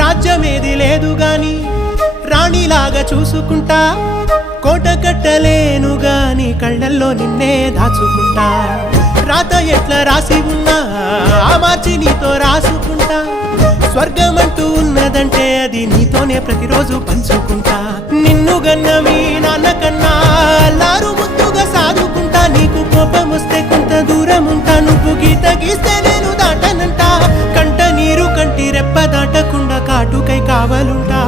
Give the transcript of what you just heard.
రాజ్యమేది లేదు గాని రాణిలాగా చూసుకుంటా, కోట కట్టలేను గాని కళ్ళల్లో నిన్నే దాచుకుంటా. రాత ఎట్లా రాసి ఉన్నా ఆ మార్చి నీతో రాసుకుంటా. స్వర్గమంటూ ఉన్నదంటే అది నీతోనే ప్రతిరోజు పంచుకుంటా. నిన్ను గన్న మీ నాన్న కన్నా అల్లారు ముద్దుగా సాదుకుంటా. నీకు కోపం వస్తే కొంత దూరం ఉంటా, నువ్వు గీత గీస్తే నేను దాటనంటా. కంట నీరు కంటి రెప్ప దాటకుండా కాటుకై కావలుంటా.